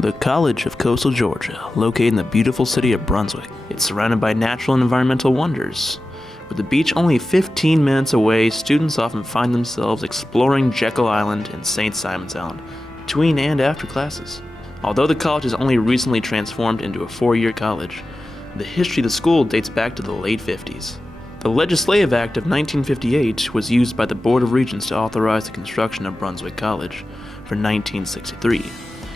The College of Coastal Georgia, located in the beautiful city of Brunswick. It's surrounded by natural and environmental wonders. With the beach only 15 minutes away, students often find themselves exploring Jekyll Island and St. Simons Island, between and after classes. Although the college has only recently transformed into a 4-year college, the history of the school dates back to the late 50s. The Legislative Act of 1958 was used by the Board of Regents to authorize the construction of Brunswick College for 1963.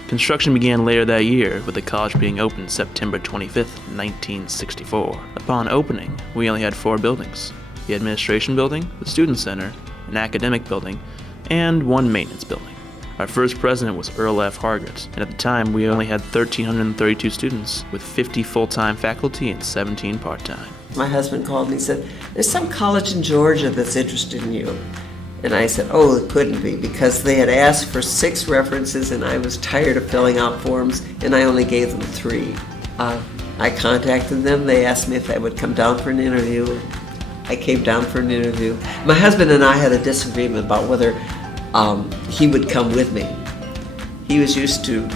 Construction began later that year, with the college being opened September 25, 1964. Upon opening, we only had 4 buildings: the administration building, the student center, an academic building, and 1 maintenance building. Our first president was Earl F. Hargett, and at the time we only had 1,332 students, with 50 full-time faculty and 17 part-time. My husband called me and said, "There's some college in Georgia that's interested in you." And I said, "Oh, it couldn't be," because they had asked for 6 references and I was tired of filling out forms and I only gave them 3. I contacted them. They asked me if I would come down for an interview. I came down for an interview. My husband and I had a disagreement about whether he would come with me. He was used to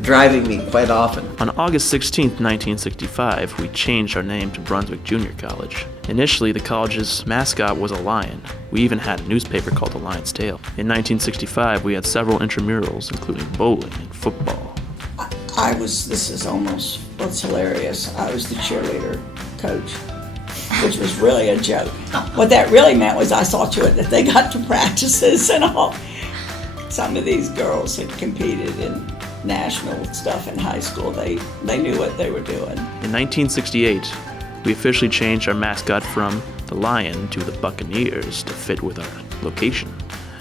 driving me quite often. On August 16, 1965, we changed our name to Brunswick Junior College. Initially, the college's mascot was a lion. We even had a newspaper called The Lion's Tail. In 1965, we had several intramurals, including bowling and football. This is almost, what's hilarious, I was the cheerleader coach, which was really a joke. What that really meant was I saw to it that they got to practices and all. Some of these girls had competed in national stuff in high school. They knew what they were doing. In 1968, we officially changed our mascot from the Lion to the Buccaneers to fit with our location.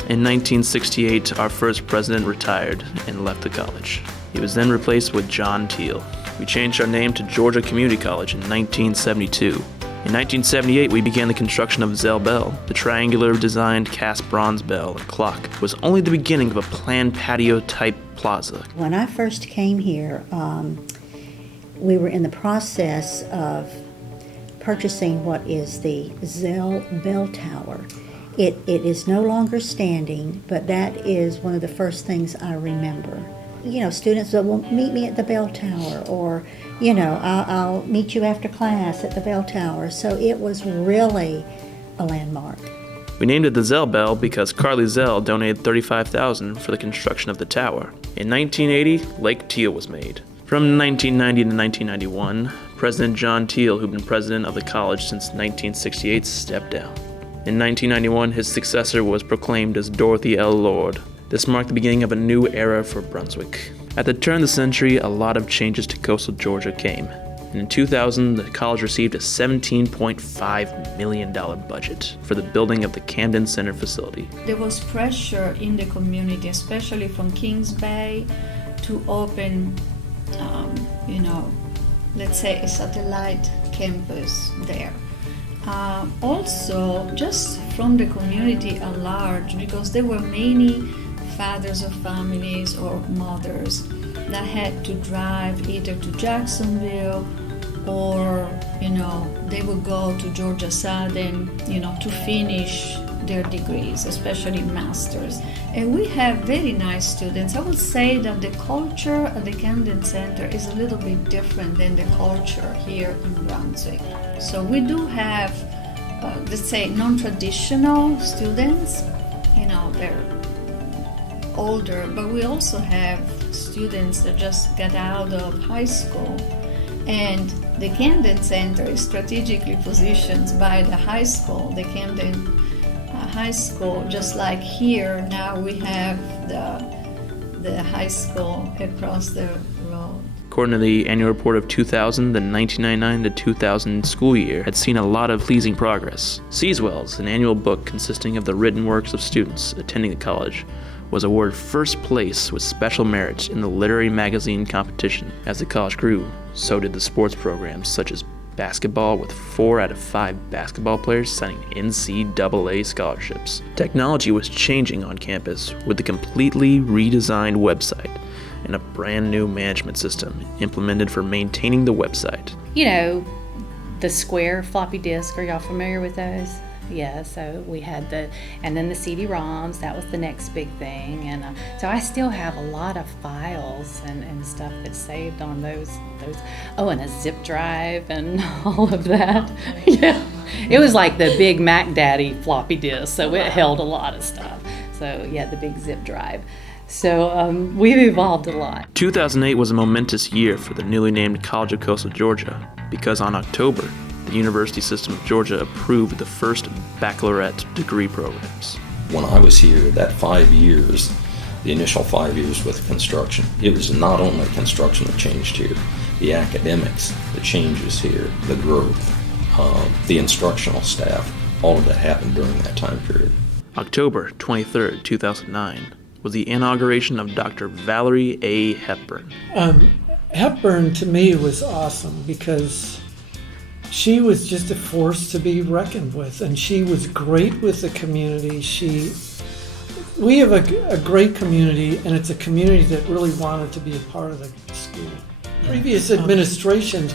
In 1968, our first president retired and left the college. He was then replaced with John Teal. We changed our name to Georgia Community College in 1972. In 1978, we began the construction of Zell Bell. The triangular-designed cast bronze bell and clock was only the beginning of a planned patio-type plaza. When I first came here, we were in the process of purchasing what is the Zell Bell Tower. It is no longer standing, but that is one of the first things I remember. You know, students will meet me at the bell tower, or, you know, I'll meet you after class at the bell tower. So it was really a landmark. We named it the Zell Bell because Carly Zell donated $35,000 for the construction of the tower. In 1980, Lake Teal was made. From 1990 to 1991, President John Teal, who'd been president of the college since 1968, stepped down. In 1991, his successor was proclaimed as Dorothy L. Lord. This marked the beginning of a new era for Brunswick. At the turn of the century, a lot of changes to coastal Georgia came. And in 2000, the college received a $17.5 million budget for the building of the Camden Center facility. There was pressure in the community, especially from Kings Bay, to open, let's say a satellite campus there. Also, just from the community at large, because there were many fathers of families or mothers that had to drive either to Jacksonville or, they would go to Georgia Southern, to finish their degrees, especially masters. And we have very nice students. I would say that the culture at the Camden Center is a little bit different than the culture here in Brunswick. So we do have, let's say, non-traditional students, they're older, but we also have students that just got out of high school. And the Camden Center is strategically positioned by the high school, the Camden High School, just like here now we have the high school across the road. According to the annual report of 2000, the 1999 to 2000 school year had seen a lot of pleasing progress. Seaswells, an annual book consisting of the written works of students attending the college, was awarded first place with special merit in the literary magazine competition. As the college grew, so did the sports programs such as basketball, with 4 out of 5 basketball players signing NCAA scholarships. Technology was changing on campus with a completely redesigned website and a brand new management system implemented for maintaining the website. You know, the square floppy disk, are y'all familiar with those? Yeah, so we had and then the CD-ROMs, that was the next big thing. And so I still have a lot of files and stuff that's saved on those, oh, and a zip drive and all of that. Yeah, it was like the big Mac Daddy floppy disk, so it held a lot of stuff. So yeah, the big zip drive. So we've evolved a lot. 2008 was a momentous year for the newly named College of Coastal Georgia because on October, the University System of Georgia approved the first baccalaureate degree programs. When I was here, that 5 years, the initial 5 years with construction, it was not only construction that changed here, the academics, the changes here, the growth, the instructional staff, all of that happened during that time period. October 23, 2009 was the inauguration of Dr. Valerie A. Hepburn. Hepburn to me was awesome because she was just a force to be reckoned with, and she was great with the community. We have a great community, and it's a community that really wanted to be a part of the school. Previous administrations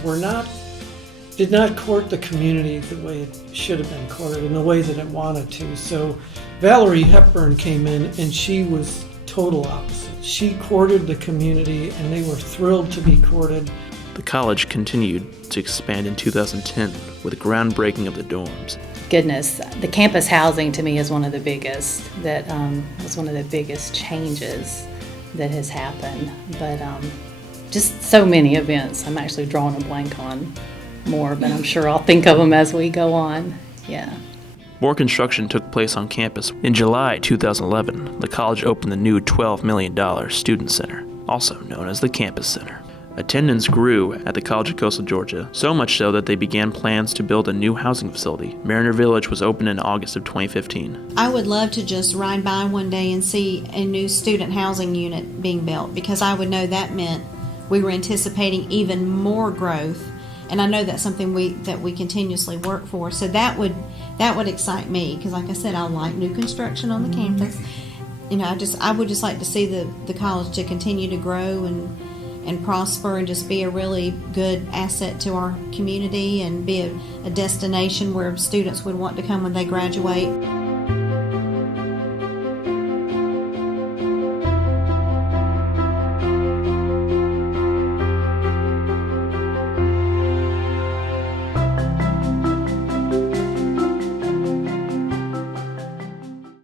did not court the community the way it should have been courted, in the way that it wanted to. So Valerie Hepburn came in, and she was total opposite. She courted the community, and they were thrilled to be courted. The college continued to expand in 2010 with groundbreaking of the dorms. Goodness, the campus housing to me is one of the biggest, that was one of the biggest changes that has happened. But just so many events. I'm actually drawing a blank on more, but I'm sure I'll think of them as we go on. Yeah. More construction took place on campus. In July 2011, the college opened the new $12 million Student Center, also known as the Campus Center. Attendance grew at the College of Coastal Georgia, so much so that they began plans to build a new housing facility. Mariner Village was opened in August of 2015. I would love to just ride by one day and see a new student housing unit being built, because I would know that meant we were anticipating even more growth. And I know that's something that we continuously work for. So that would excite me, because like I said, I like new construction on the campus. You know, I would just like to see the college to continue to grow and prosper and just be a really good asset to our community and be a destination where students would want to come when they graduate.